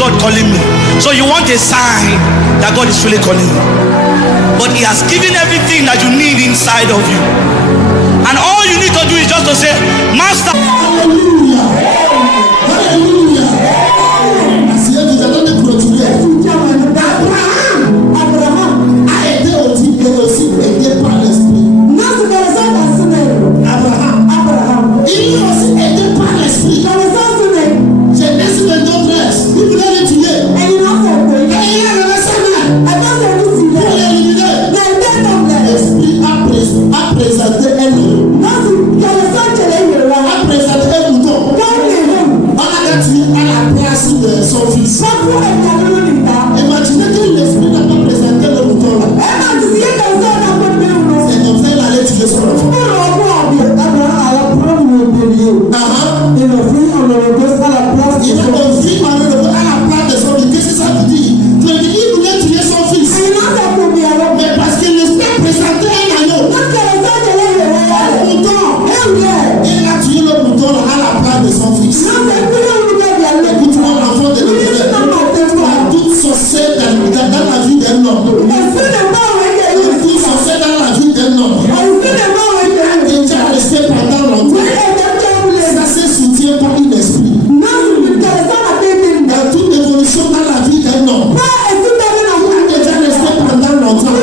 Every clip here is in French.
God calling me? So you want a sign that God is really calling you. But He has given everything that you need inside of you. And all you need to do is just to say, Master. Hallelujah. Hallelujah. Abraham a été aussi aidé par l'esprit. Abraham, il a aussi aidé par l'esprit. Genèse 22:13, il voulait le tuer. Et il a levé sa main pour l'éliminer. L'esprit a présenté un lion. A présenté un mouton. On a tué à la place de son fils. Imaginez que l'esprit n'a pas présenté le mouton là. C'est comme ça qu'il allait tuer son enfant. Il a offert malheureux à la place de son fils. Qu'est-ce que ça veut dire? Tu veux dire qu'il voulait tuer son fils. Mais parce que l'esprit a présenté un agneau. Un mouton. Il a tué le mouton là à la place de son fils. Écoute-moi, l'enfant de l'Éternel. Toute sorcière dans la vie d'un homme. Toute sorcière dans la vie d'un homme. A déjà resté pendant longtemps. Ça se soutient par un esprit. Dans toute évolution dans la vie d'un homme. A déjà resté pendant longtemps.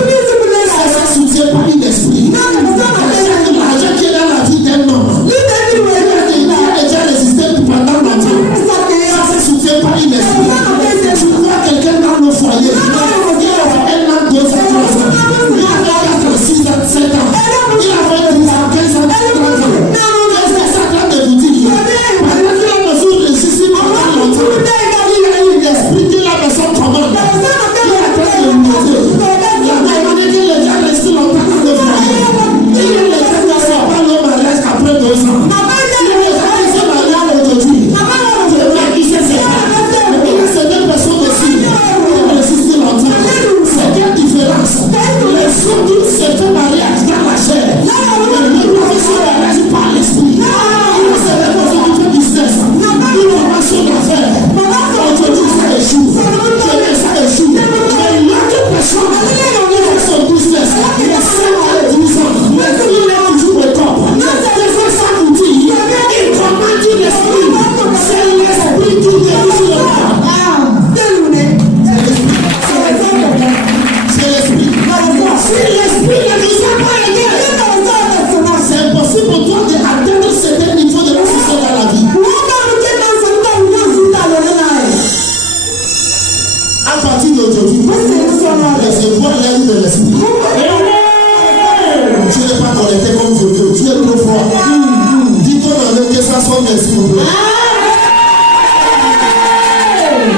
Ça se soutient par un esprit. Chaque l'argent qui est dans la vie d'un homme. A déjà résisté pendant longtemps. Ça se soutient par un esprit. Tu vois quelqu'un dans le foyer. Il a 1 an, 2 ans, 3 ans. Il a 4, 6 ans, 7 ans. Il a 20 ans, 15 ans, 30 ans. Qu'est-ce que ça doit te dire? Pendant qu'il a besoin de résister pendant longtemps. Il a eu l'esprit que la personne commande. Il a train de monter. Il a demandé que les gens restent longtemps dans le foyer. Il y a les gens qui ne sont pas le mariage après 2 ans. Il y a les gens qui sont mariés aujourd'hui. C'est moi qui sais ça. Il y a ces 2 personnes aussi. Ils résistent longtemps. C'est quelle différence? Les autres se font mariage dans la chair. Les autres se mariage par l'esprit. C'est les personnes qui font business. Ils n'ont pas son affaire. Aujourd'hui, ça échoue. Demain, ça échoue. Mais l'autre personne, il a son business. Il a 5 ans, 10 ans. Il est toujours au top. C'est ça vous dit. Il commande l'esprit. C'est l'esprit qui dirige le monde. C'est l'esprit. Si l'esprit ne nous a pas aidé, c'est impossible pour toi d'atteindre certains niveaux de position dans la vie. À partir d'aujourd'hui, recevoir l'aide de l'esprit. Tu n'es pas connecté comme je veux. Tu es trop fort. Dis-toi dans que ça soit l'esprit.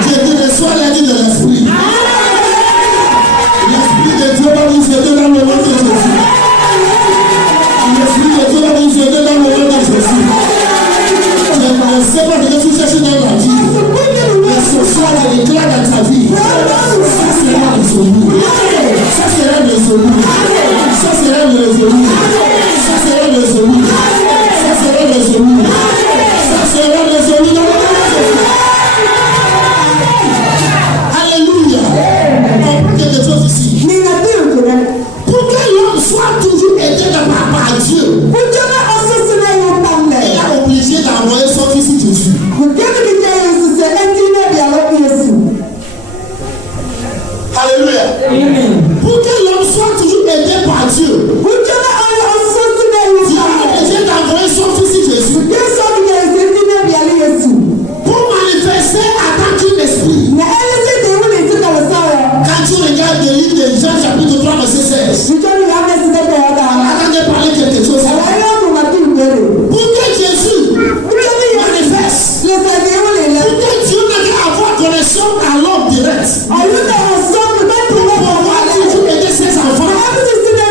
Je te reçois l'aide de l'esprit. L'esprit de Dieu va nous aider dans le nom de Jésus. L'esprit de Dieu va nous aider dans le nom de Jésus. Je ne sais pas ce que tu cherches dans la vie. Mais ce soir, je déclare dans ta vie. Ça sera résolu. Ça sera résolu. Ça sera résolu. Ça sera résolu. Ça sera résolu. Ça sera résolu dans le nom de Jésus. Alléluia. On prend quelque chose ici. Pour que l'homme soit toujours aidé par Dieu, il a obligé d'envoyer son fils Jésus. Alléluia. Pour que l'homme soit toujours aidé par Dieu, Dieu a obligé d'envoyer son fils Jésus pour manifester à tant qu'un esprit. Quand tu regardes le livre de Jean chapitre 3 verset 16, attendez parler quelque chose. Pour que Jésus manifeste, pour que Dieu n'a qu'à avoir connexion à l'homme direct, pour pouvoir toujours aider ses enfants,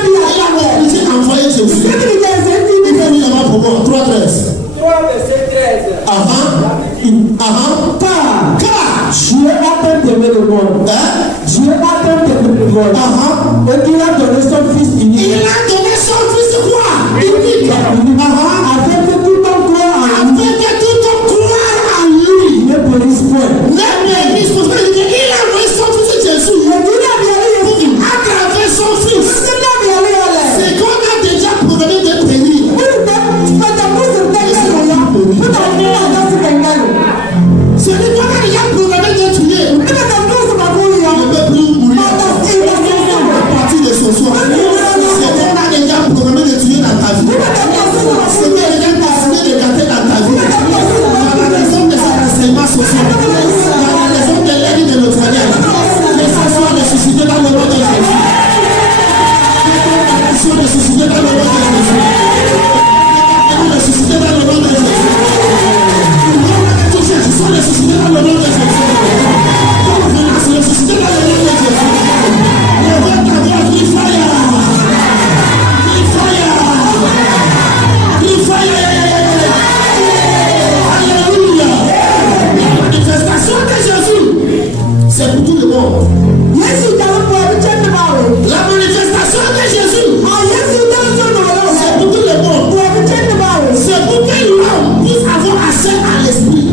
il a obligé d'envoyer Jésus. Il fait lui là-bas pour moi, 3 verset 13. Car Dieu a tant aimé le monde. Dieu a tant aimé le monde. Et qu'il a donné son fils unique. il a donné son fils quoi? Unique. Afin que tout homme croit en lui. Afin que tout homme croit en lui. Ne périsse point. Ne périsse point. dit, toi qui as déjà programmé de tuer, ne peut plus mourir. À partir de ce soir, c'est qu'on a déjà programmé de tuer dans ta vie. C'est qu'on a déjà décidé de gâter dans ta vie. Dans la raison de cet enseignement social, dans la raison de l'aide de notre famille, que ça soit ressuscité dans le nom de Jésus. Que ça soit ressuscité dans le nom de Jésus. Ressuscité dans le nom de Jésus. Je sois ressuscité dans le nom de Jésus. Ressuscité dans le nom de Jésus. Lève ta voix, crie fire. Crie fire. Crie fire. Alléluia. La manifestation de Jésus, c'est pour tout le monde. La manifestation de Jésus, c'est pour tout le monde. C'est pour que l'homme puisse avoir accès à l'esprit.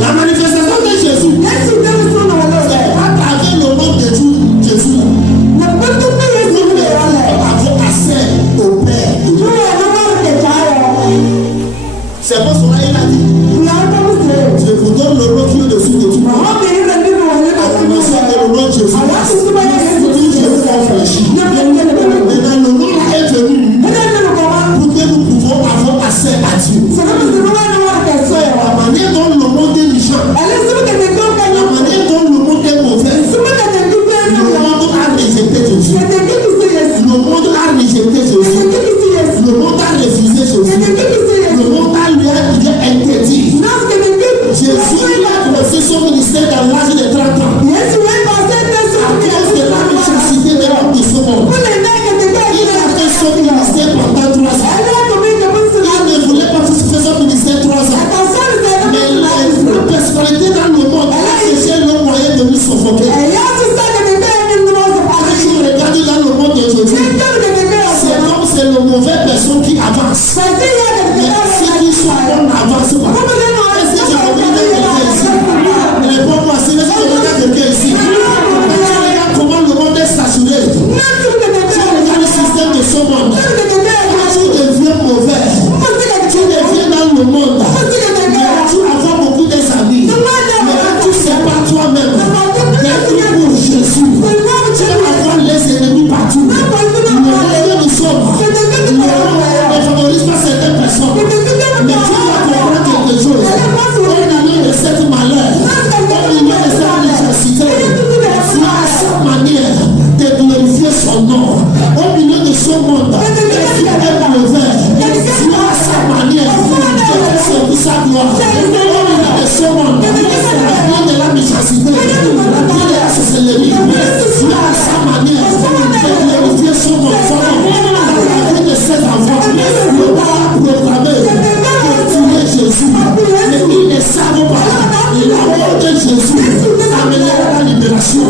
La manifestation de Jésus, c'est à travers le nom de Jésus. Nous avons accès au Père. C'est pour cela qu'il a dit, je vous donne le nom qui est au-dessus de tout. Le nom de Jésus. Je vous réfléchis. Maintenant, le nom est venu pour que nous pouvons avoir accès à Dieu. La manière dont le monde est méchant, la manière dont le monde est mauvais, le monde a rejeté Jésus. Le monde a rejeté Jésus. Le monde a refusé Jésus. Le monde a lui interdit. Jésus a commencé son ministère dans l'âge de 30 ans. À cause de la méchanceté de l'homme de ce monde. Il a fait son ministère pendant 3 ans. Il ne voulait pas faire son ministère 3 ans. Mais la personnalité dans le monde a cherché le moyen de lui suffoquer. Quand je regarde dans le monde de Jésus, c'est comme c'est le mauvais personne qui avance. Mais si tu sois bon, n'avance pas. Est-ce que je regarde quelqu'un ici? Réponds-moi, si je regarde quelqu'un ici. Comment le monde est saturé. Tu regardes le système de ce monde. Tu deviens mauvais. Tu deviens dans le monde. Tu as beaucoup d'amis. Mais tu ne sais pas toi-même. Mais pour Jésus, tu vas avoir les ennemis partout. Nous sommes. Ne favorise pas certaines personnes. Mais tu vas comprendre quelque chose. Au milieu de cette malheur, au milieu de cette nécessité, tu as cette manière de glorifier son nom. Au milieu de ce monde, qui est mauvais, tu as cette manière de servir sa gloire. Au milieu de ce monde, la vie de la méchanceté, la vie de la sorcellerie, tu as sa manière de glorifier son nom. La vie de ses enfants, le roi a proclamé que tu es Jésus. Mais ils ne savent pas. La mort de Jésus amènera la libération.